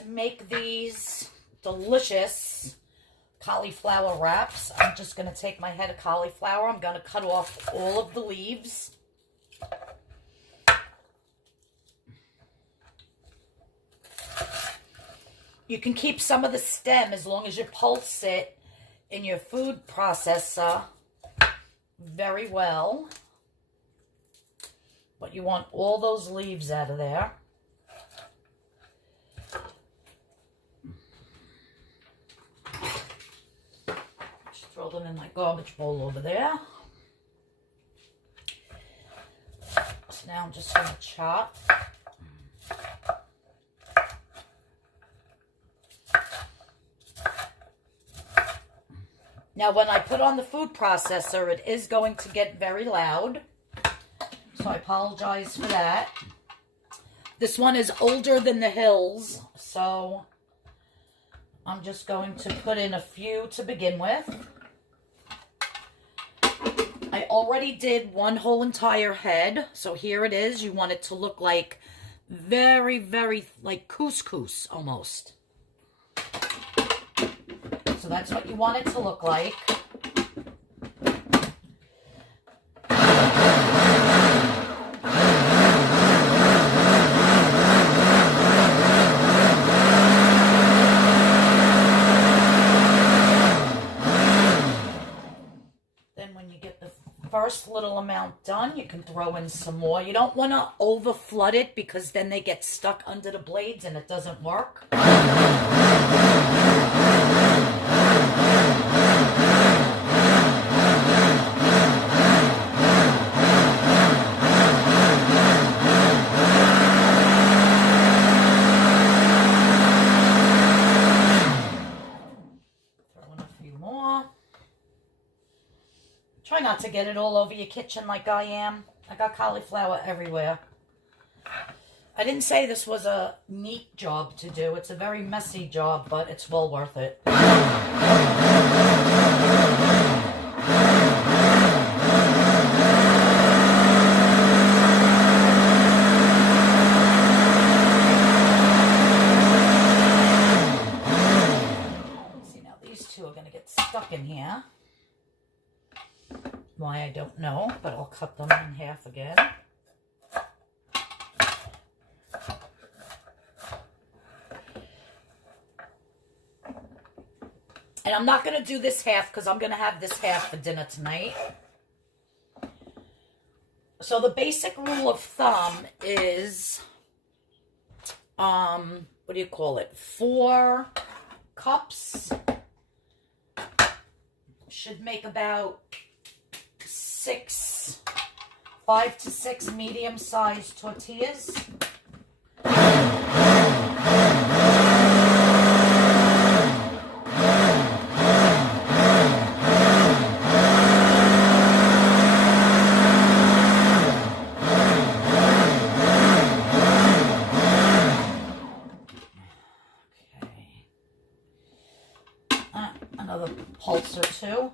to make these delicious cauliflower wraps, I'm just going to take my head of cauliflower. I'm going to cut off all of the leaves. You can keep some of the stem as long as you pulse it in your food processor very well. But you want all those leaves out of there. Just throw them in my garbage bowl over there. So now I'm just going to chop. Now, when I put on the food processor, it is going to get very loud. So I apologize for that. This one is older than the hills, so I'm just going to put in a few to begin with. I already did one whole entire head, so here it is. You want it to look like very, very like couscous almost. So that's what you want it to look like. Then when you get the first little amount done, you can throw in some more. You don't want to over flood it because then they get stuck under the blades and it doesn't work. Try not to get it all over your kitchen like I am. I got cauliflower everywhere. I didn't say this was a neat job to do. It's a very messy job, but it's well worth it. See, now these two are going to get stuck in here. Why, I don't know, but I'll cut them in half again. And I'm not going to do this half because I'm going to have this half for dinner tonight. So the basic rule of thumb is, what do you call it? 4 cups should make about 5 to 6 medium-sized tortillas. Another pulse or two.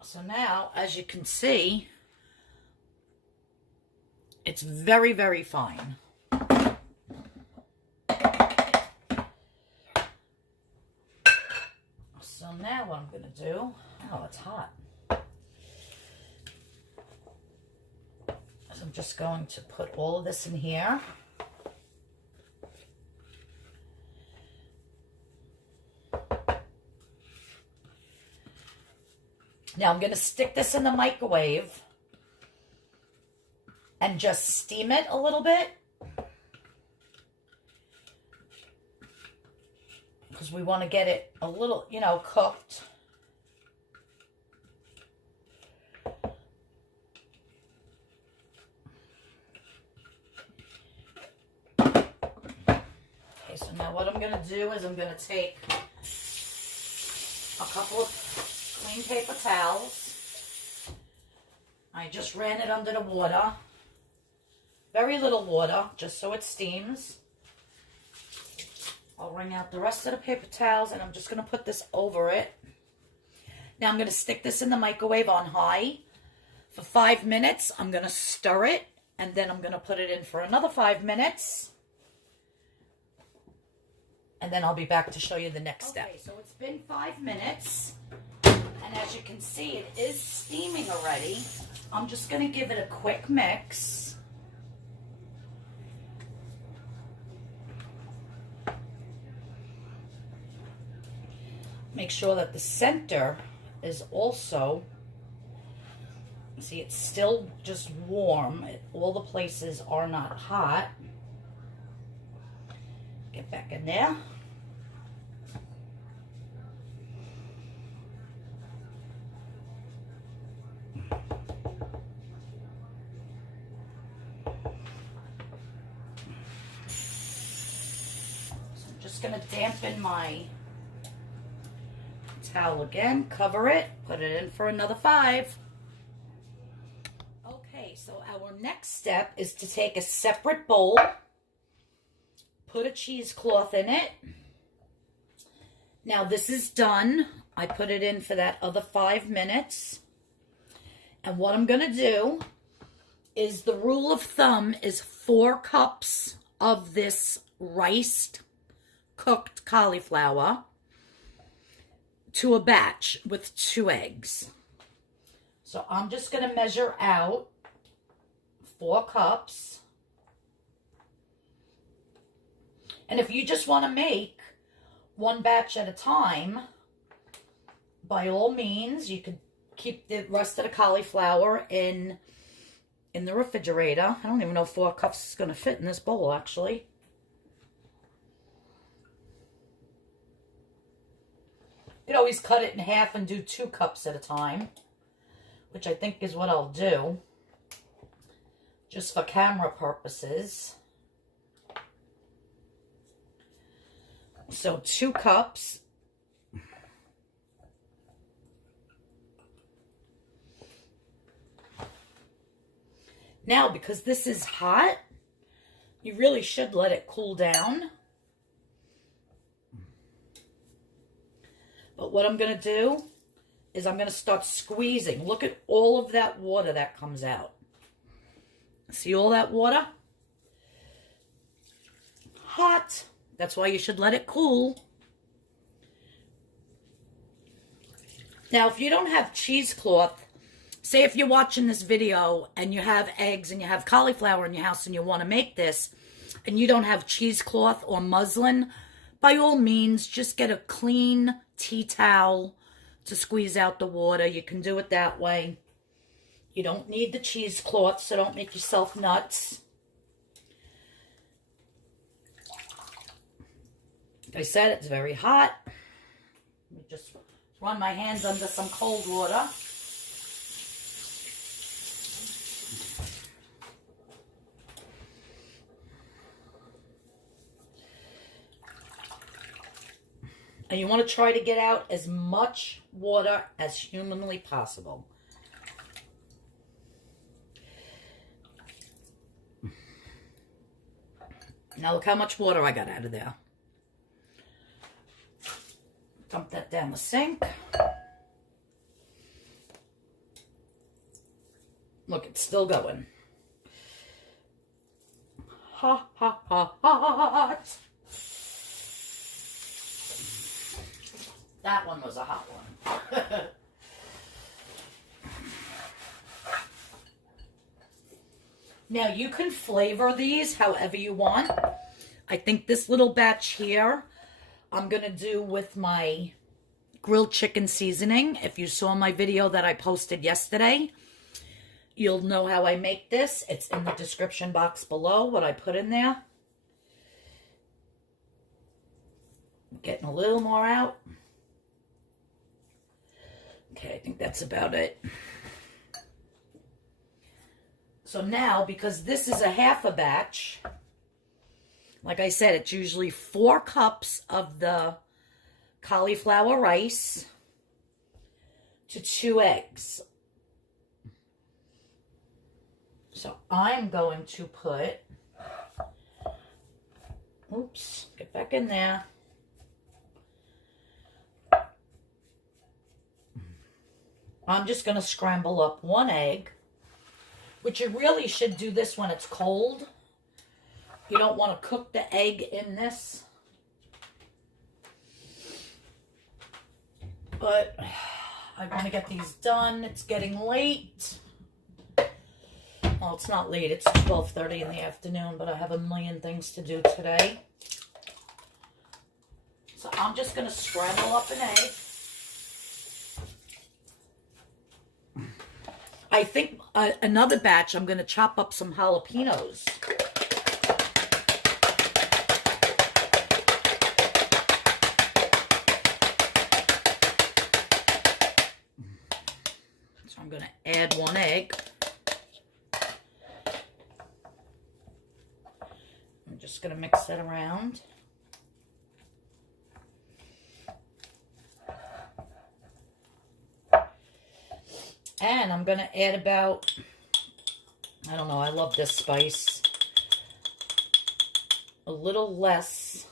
So now, as you can see, it's very, very fine. So now what I'm going to do, oh, it's hot. So I'm just going to put all of this in here. Now I'm going to stick this in the microwave and just steam it a little bit. Because we want to get it a little, you know, cooked. Okay, so now what I'm going to do is I'm going to take a couple of clean paper towels. I just ran it under the water. Very little water, just so it steams. I'll wring out the rest of the paper towels, and I'm just going to put this over it. Now I'm going to stick this in the microwave on high for 5 minutes. I'm going to stir it, and then I'm going to put it in for another 5 minutes. And then I'll be back to show you the next step. Okay, so it's been 5 minutes. And as you can see, it is steaming already. I'm just going to give it a quick mix. Make sure that the center is also, see, it's still just warm. All the places are not hot. Get back in there. So I'm just going to dampen my towel again, cover it, put it in for another 5. Okay, so our next step is to take a separate bowl, put a cheesecloth in it. Now this is done. I put it in for that other 5 minutes. And what I'm going to do is, the rule of thumb is 4 cups of this riced cooked cauliflower to a batch with 2 eggs. So I'm just going to measure out 4 cups. And if you just want to make 1 batch at a time, by all means, you could keep the rest of the cauliflower in the refrigerator. I don't even know if 4 cups is going to fit in this bowl, actually. You could always cut it in half and do 2 cups at a time, which I think is what I'll do, just for camera purposes. So 2 cups. Now, because this is hot, you really should let it cool down. But what I'm going to do is I'm going to start squeezing. Look at all of that water that comes out. See all that water? Hot. That's why you should let it cool. Now, if you don't have cheesecloth, say if you're watching this video and you have eggs and you have cauliflower in your house and you want to make this, and you don't have cheesecloth or muslin, by all means, just get a clean tea towel to squeeze out the water. You can do it that way. You don't need the cheesecloth, so don't make yourself nuts. Like I said, it's very hot. Let me just run my hands under some cold water. And you want to try to get out as much water as humanly possible. Now look how much water I got out of there. Dump that down the sink. Look, it's still going. Ha ha ha hot. That one was a hot one. Now you can flavor these however you want. I think this little batch here I'm going to do with my grilled chicken seasoning. If you saw my video that I posted yesterday, you'll know how I make this. It's in the description box below, what I put in there. Getting a little more out. Okay, I think that's about it. So now, because this is a half a batch, like I said, it's usually 4 cups of the cauliflower rice to 2 eggs. So I'm going to put, oops, get back in there. I'm just going to scramble up 1 egg, which you really should do this when it's cold. You don't want to cook the egg in this. But I want to get these done. It's getting late. Well, it's not late. It's 12:30 in the afternoon, but I have a million things to do today. So I'm just going to scramble up an egg. I think another batch, I'm going to chop up some jalapenos. So I'm going to add 1 egg. I'm just going to mix that around. And I'm going to add about, I don't know, I love this spice, a little less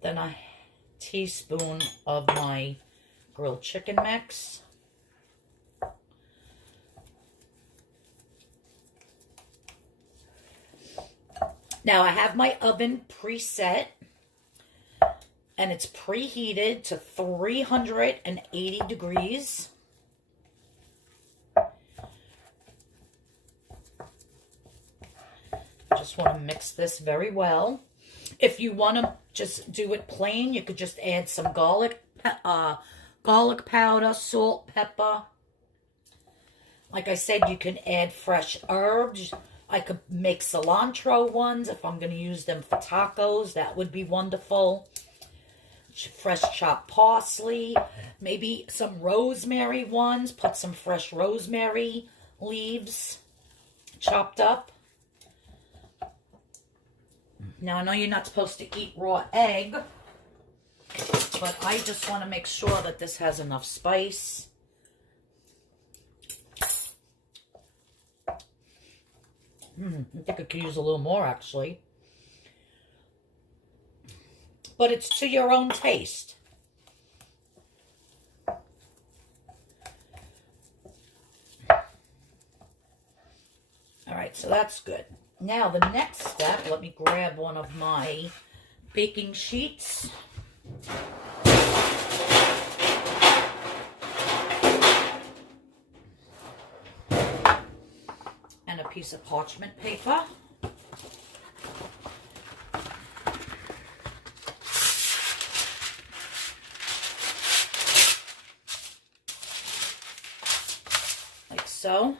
than a teaspoon of my grilled chicken mix. Now I have my oven preset, and it's preheated to 380 degrees. Just want to mix this very well. If you want to just do it plain, you could just add some garlic powder, salt, pepper. Like I said, you can add fresh herbs. I could make cilantro ones if I'm going to use them for tacos. That would be wonderful. Fresh chopped parsley. Maybe some rosemary ones. Put some fresh rosemary leaves chopped up. Now, I know you're not supposed to eat raw egg, but I just want to make sure that this has enough spice. I think I could use a little more, actually. But it's to your own taste. All right, so that's good. Now, the next step, let me grab one of my baking sheets. And a piece of parchment paper. Like so.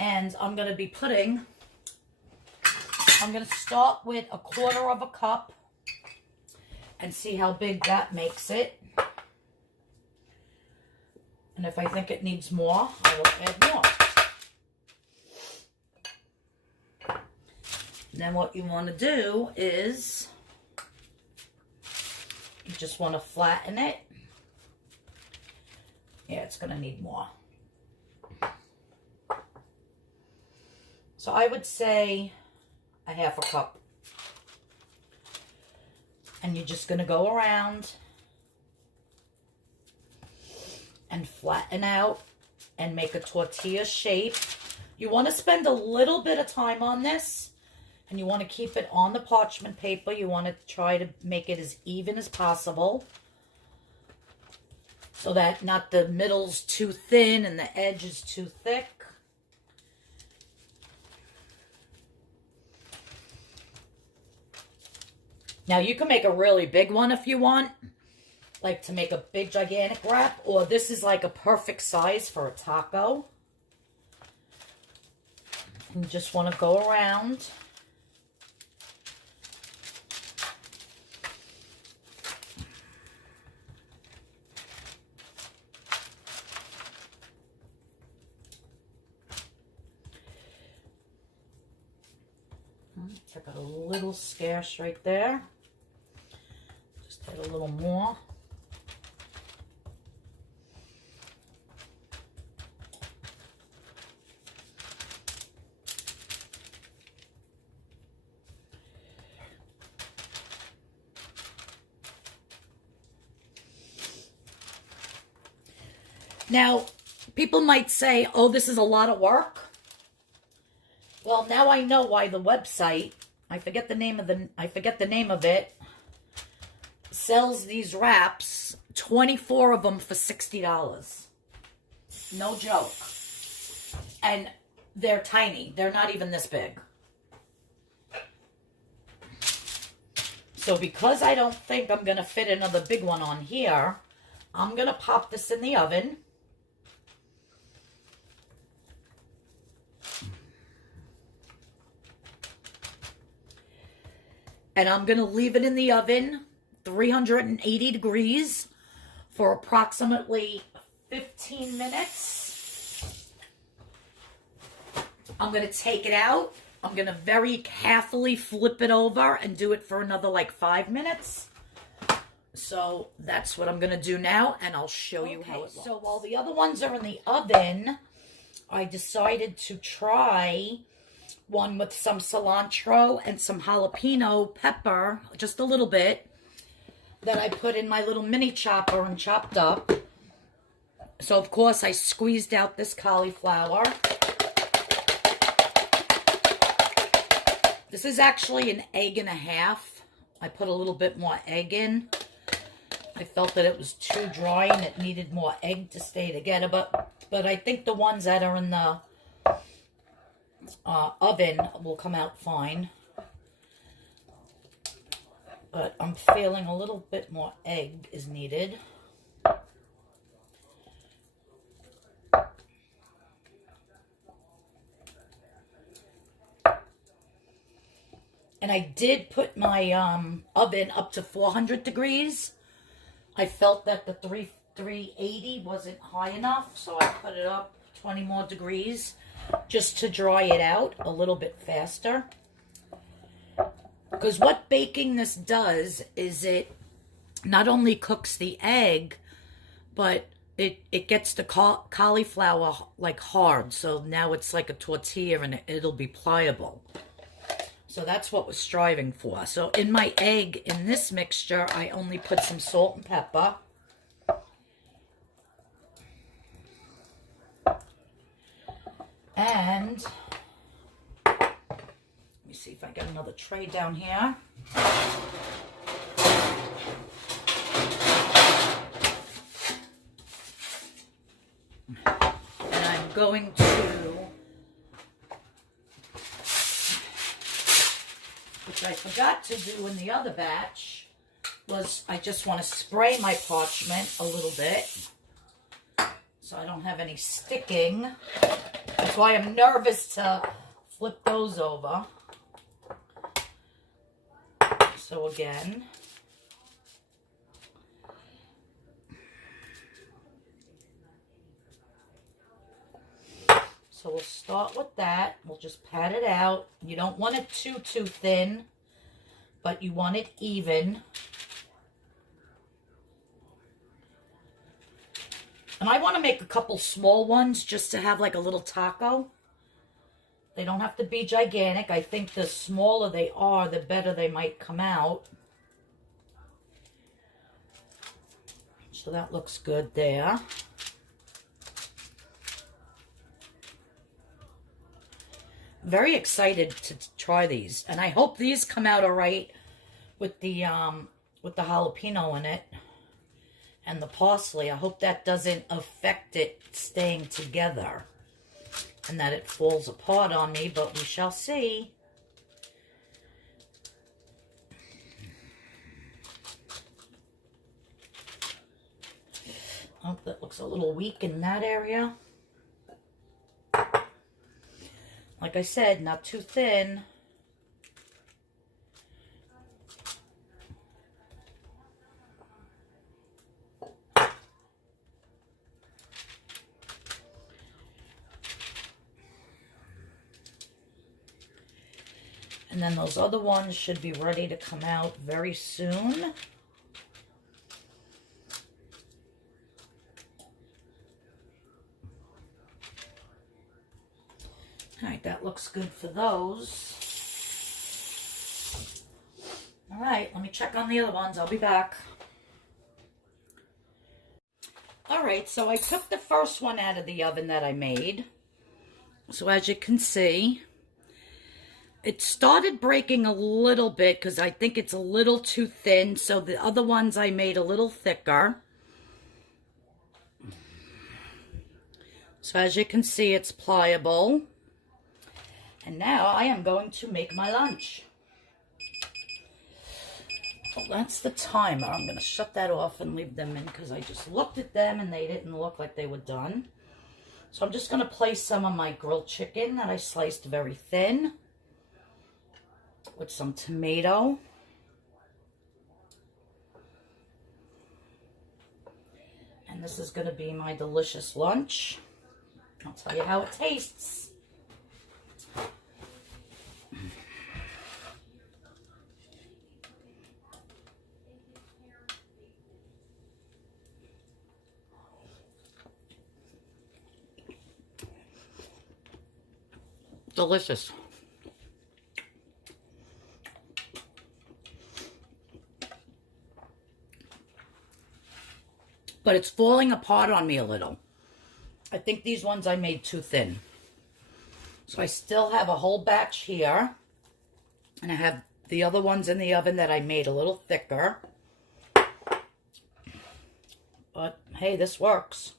And I'm going to be putting, I'm going to start with 1/4 cup and see how big that makes it. And if I think it needs more, I will add more. And then what you want to do is, you just want to flatten it. Yeah, it's going to need more. So I would say 1/2 cup. And you're just going to go around and flatten out and make a tortilla shape. You want to spend a little bit of time on this, and you want to keep it on the parchment paper. You want to try to make it as even as possible so that not the middle's too thin and the edge is too thick. Now, you can make a really big one if you want, like to make a big, gigantic wrap, or this is like a perfect size for a taco. You just want to go around. Took out a little scarce right there. Just add a little more. Now, people might say, oh, this is a lot of work. Well, now I know why the website, I forget the name of it, sells these wraps, 24 of them for $60. No joke. And they're tiny. They're not even this big. So because I don't think I'm going to fit another big one on here, I'm going to pop this in the oven. And I'm going to leave it in the oven, 380 degrees, for approximately 15 minutes. I'm going to take it out. I'm going to very carefully flip it over and do it for another like 5 minutes. So that's what I'm going to do now, and I'll show you how it looks. So while the other ones are in the oven, I decided to try one with some cilantro and some jalapeno pepper, just a little bit, that I put in my little mini chopper and chopped up. So, of course, I squeezed out this cauliflower. This is actually an egg and a half. I put a little bit more egg in. I felt that it was too dry and it needed more egg to stay together. But I think the ones that are in the oven will come out fine. But I'm feeling a little bit more egg is needed. And I did put my oven up to 400 degrees. I felt that the 380 wasn't high enough, so I put it up 20 more degrees just to dry it out a little bit faster. Because what baking this does is it not only cooks the egg, but it gets the cauliflower like hard. So now it's like a tortilla and it'll be pliable. So that's what we're striving for. So in my egg, in this mixture, I only put some salt and pepper. And let me see if I get another tray down here. And I'm going to, which I forgot to do in the other batch, was I just want to spray my parchment a little bit so I don't have any sticking. That's why I'm nervous to flip those over. So again, so we'll start with that. We'll just pat it out. You don't want it too thin, but you want it even. And I want to make a couple small ones just to have like a little taco. They don't have to be gigantic. I think the smaller they are, the better they might come out. So that looks good there. Very excited to try these. And I hope these come out all right with the jalapeno in it. And the parsley. I hope that doesn't affect it staying together and that it falls apart on me, but we shall see. Oh, that looks a little weak in that area. Like I said, not too thin. And then those other ones should be ready to come out very soon. All right, that looks good for those. All right, let me check on the other ones. I'll be back. All right, so I took the first one out of the oven that I made. So as you can see, it started breaking a little bit because I think it's a little too thin. So the other ones I made a little thicker. So as you can see, it's pliable. And now I am going to make my lunch. Well, that's the timer. I'm going to shut that off and leave them in because I just looked at them and they didn't look like they were done. So I'm just going to place some of my grilled chicken that I sliced very thin with some tomato. And this is going to be my delicious lunch. I'll tell you how it tastes. Delicious. But it's falling apart on me a little. I think these ones I made too thin. So I still have a whole batch here. And I have the other ones in the oven that I made a little thicker. But hey, this works.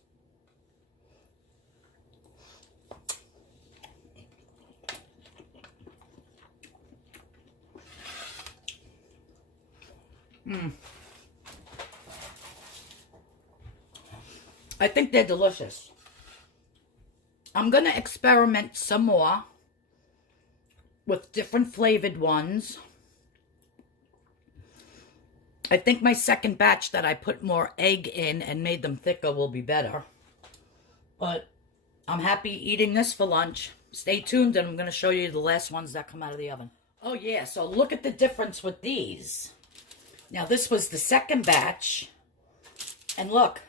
I think they're delicious. I'm going to experiment some more with different flavored ones. I think my second batch that I put more egg in and made them thicker will be better. But I'm happy eating this for lunch. Stay tuned and I'm going to show you the last ones that come out of the oven. Oh yeah, so look at the difference with these. Now this was the second batch. And look.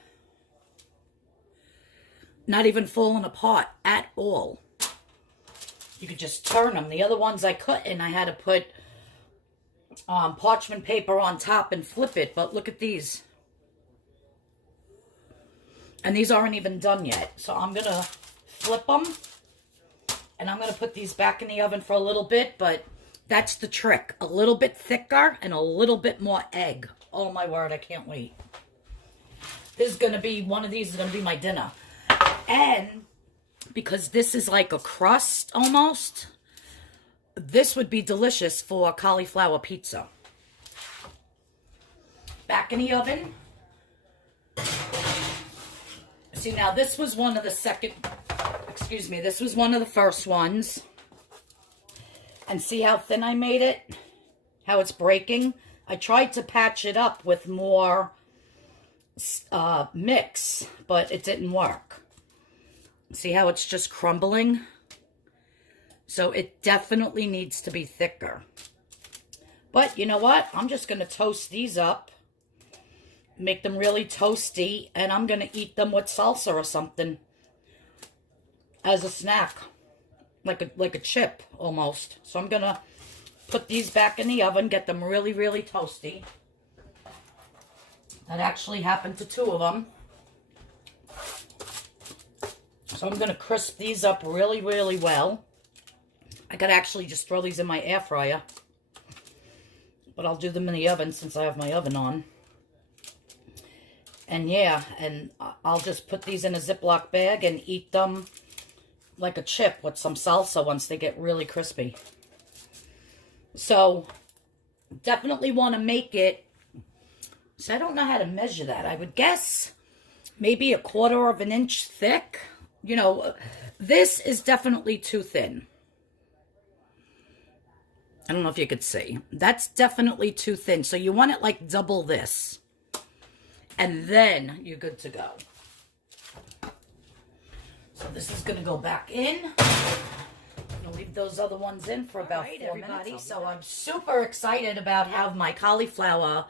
Not even falling apart at all. You could just turn them. The other ones I cut and I had to put parchment paper on top and flip it. But look at these. And these aren't even done yet. So I'm going to flip them. And I'm going to put these back in the oven for a little bit. But that's the trick. A little bit thicker and a little bit more egg. Oh my word, I can't wait. This is going to be, one of these is going to be my dinner. And because this is like a crust almost, this would be delicious for cauliflower pizza. Back in the oven. See, now this was one of the this was one of the first ones. And see how thin I made it? How it's breaking? I tried to patch it up with more mix, but it didn't work. See how it's just crumbling? So it definitely needs to be thicker. But you know what? I'm just going to toast these up. Make them really toasty. And I'm going to eat them with salsa or something. As a snack. Like a chip almost. So I'm going to put these back in the oven. Get them really, really toasty. That actually happened to two of them. So I'm going to crisp these up really, really well. I could actually just throw these in my air fryer. But I'll do them in the oven since I have my oven on. And yeah, and I'll just put these in a Ziploc bag and eat them like a chip with some salsa once they get really crispy. So, definitely want to make it. So I don't know how to measure that. I would guess maybe 1/4 of an inch thick. You know, this is definitely too thin. I don't know if you could see. That's definitely too thin. So you want it like double this. And then you're good to go. So this is going to go back in. I'm going to leave those other ones in for about 4 minutes. So I'm super excited about how my cauliflower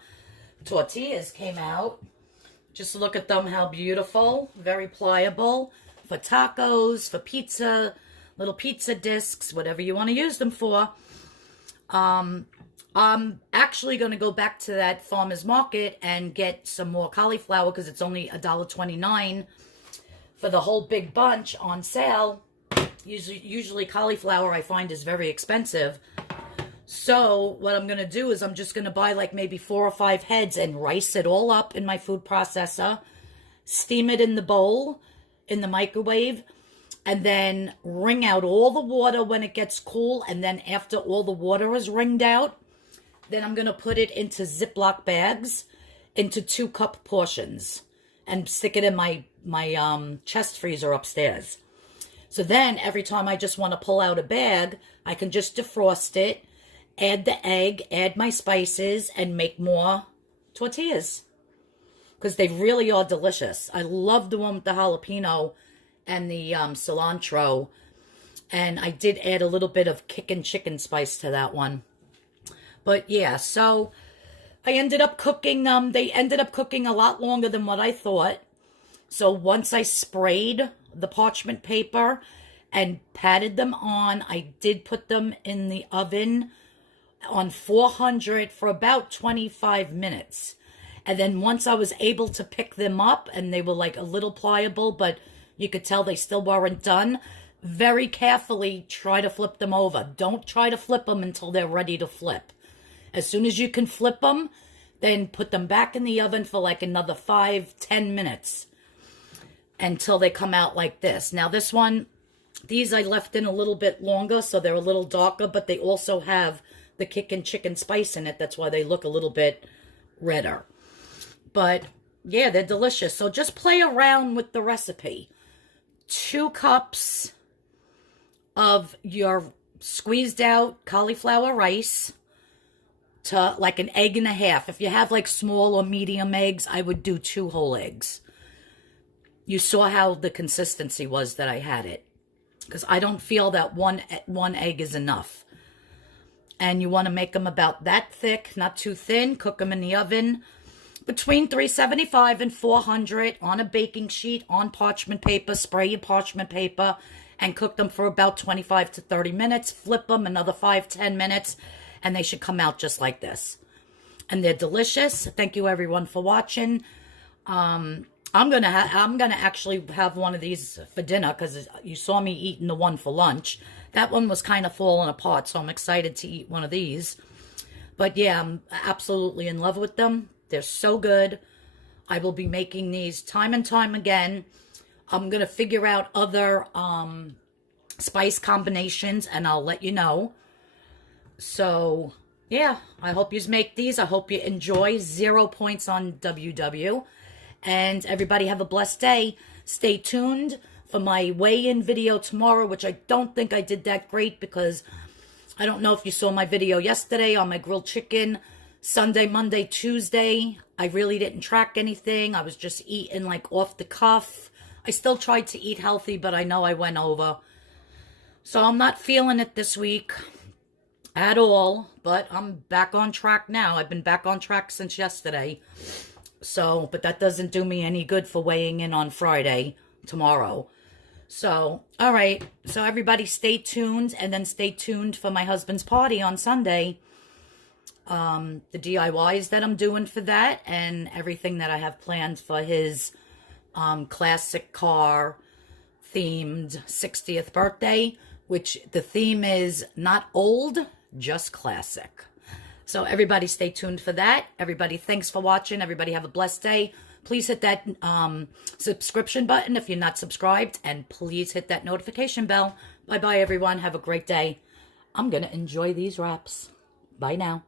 tortillas came out. Just look at them, how beautiful. Very pliable. For tacos, for pizza, little pizza discs, whatever you want to use them for. I'm actually going to go back to that farmer's market and get some more cauliflower because it's only $1.29 for the whole big bunch on sale. Usually cauliflower I find is very expensive. So what I'm going to do is I'm just going to buy like maybe 4 or 5 heads and rice it all up in my food processor, steam it in the bowl, in the microwave, and then wring out all the water when it gets cool. And then after all the water is wringed out, then I'm going to put it into Ziploc bags into 2-cup portions and stick it in my chest freezer upstairs. So then every time I just want to pull out a bag, I can just defrost it, add the egg, add my spices, and make more tortillas. Because they really are delicious. I love the one with the jalapeno and the cilantro. And I did add a little bit of kickin' chicken spice to that one. But yeah, so I ended up cooking them. They ended up cooking a lot longer than what I thought. So once I sprayed the parchment paper and patted them on, I did put them in the oven on 400 for about 25 minutes. And then once I was able to pick them up, and they were like a little pliable, but you could tell they still weren't done, very carefully try to flip them over. Don't try to flip them until they're ready to flip. As soon as you can flip them, then put them back in the oven for like another 5-10 minutes until they come out like this. Now this one, these I left in a little bit longer, so they're a little darker, but they also have the kickin' chicken spice in it. That's why they look a little bit redder. But yeah, they're delicious. So just play around with the recipe. 2 cups of your squeezed out cauliflower rice to like an egg and a half. If you have like small or medium eggs, I would do 2 whole eggs. You saw how the consistency was that I had it. Because I don't feel that one egg is enough. And you want to make them about that thick, not too thin. Cook them in the oven between 375 and 400 on a baking sheet, on parchment paper. Spray your parchment paper and cook them for about 25 to 30 minutes. Flip them another 5-10 minutes, and they should come out just like this. And they're delicious. Thank you everyone for watching. I'm gonna actually have one of these for dinner because you saw me eating the one for lunch. That one was kind of falling apart, so I'm excited to eat one of these. But yeah, I'm absolutely in love with them. They're so good. I will be making these time and time again. I'm going to figure out other spice combinations, and I'll let you know. So, yeah, I hope you make these. I hope you enjoy. 0 points on WW. And everybody have a blessed day. Stay tuned for my weigh-in video tomorrow, which I don't think I did that great because I don't know if you saw my video yesterday on my grilled chicken. Sunday, Monday, Tuesday, I really didn't track anything. I was just eating like off the cuff. I still tried to eat healthy, but I know I went over. So I'm not feeling it this week at all, but I'm back on track now. I've been back on track since yesterday. So, but that doesn't do me any good for weighing in on Friday, tomorrow. So, all right. So everybody stay tuned, and then stay tuned for my husband's party on Sunday. The DIYs that I'm doing for that, and everything that I have planned for his classic car themed 60th birthday, which the theme is not old, just classic. So everybody stay tuned for that. Everybody, thanks for watching. Everybody have a blessed day. Please hit that subscription button if you're not subscribed, and please hit that notification bell. Bye-bye, everyone. Have a great day. I'm going to enjoy these wraps. Bye now.